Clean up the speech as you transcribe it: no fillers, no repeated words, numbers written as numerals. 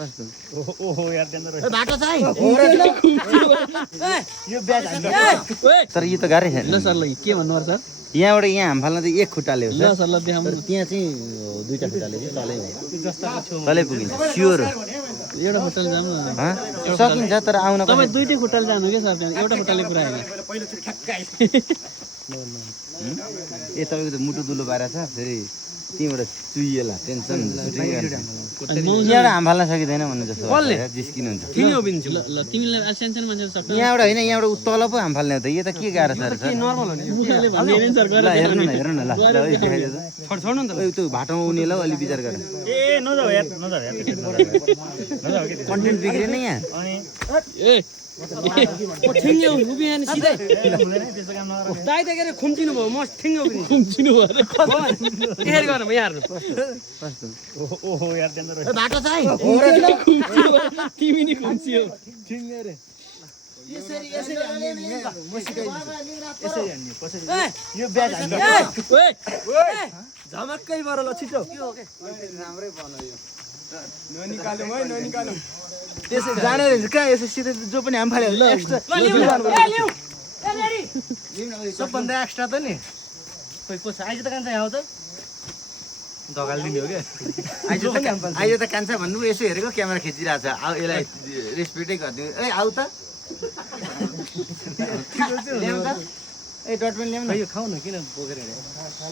ओहो यार डेन्जर रहेछ बाटो चाहिँ यो ब्याज तर यो त गाह्रै छैन ल सर ल के भन्नुपर्छ सर यहाँबाट यहाँ हाम फाल्न चाहिँ एक खुट्टाले हो ल सर ल देखाउँ तर त्यहाँ चाहिँ दुईटा खुट्टाले चाहिँ तलै हो जस्ताको छेउमा तलै पुगिन्छ स्योर एउटा खुट्टाले जाऊँ न सकिन्छ तर आउन तपाईँ दुईटै खुट्टाले जानु क्या सर त्यहाँ एउटा खुट्टाले पुरा होइन पहिलो चाहिँ ठ्याक्क ए तपाईँको त मुटु दुलो पारेको छ फेरि त्यहीँबाट चुइएला टेन्सन यहाँबाट हाम फाल्न सकिँदैन भन्नु जस्तो जिस्किनुहुन्छ ल ल तिमीलाई सानसानो मान्छेले सक्छ यहाँबाट होइन यहाँबाट तल पो हाम फाल्ने हो त यो त के गाह्रो छ सर मुखले भनिदिएन नि सर ल हेर्नु न हेर्नु न ल देखाइदियो छोड्नु नि त्यो भाटामा उनीलाई अलि विचार गर ए नजाऊ यार नजाऊ के कन्टेन्ट बिग्रेन यहाँ अनि ए ठिङ्गे उभिए नि सिधै हुँदैन त्यस्तो काम नगर दाइ त के अरे खुम्चिनु भयो म ठिङ्गे उभिने खुम्चिनु भयो अरे त्यसरी गर्न म यहाँ ओहो यार डेन्जर रहेछ बाटो चाहिँ तिमी नि खुम्चियो यसरी यसरी हान्ने कसरी यो ब्याज झमक्कै बर ल छिटो त्यसै जानेर कहाँ यसो सिधै जो पनि हाम फाल्यो ल एक्स्ट्रा सबभन्दा एक्स्ट्रा त नि खोइ को छ आइज त कान्छ यहाँ आऊ त धकालिदिने हो क्या आइज त कान्छ भन्नु यसो हेरेको क्यामेरा खिचिरहेको छ अब यसलाई रेस्पेक्टै गरिदिनु ए आऊ त ल्याऊ त ए डटपेन ल्याऊ न यो खाऊ न किन बोकेर हिँडेको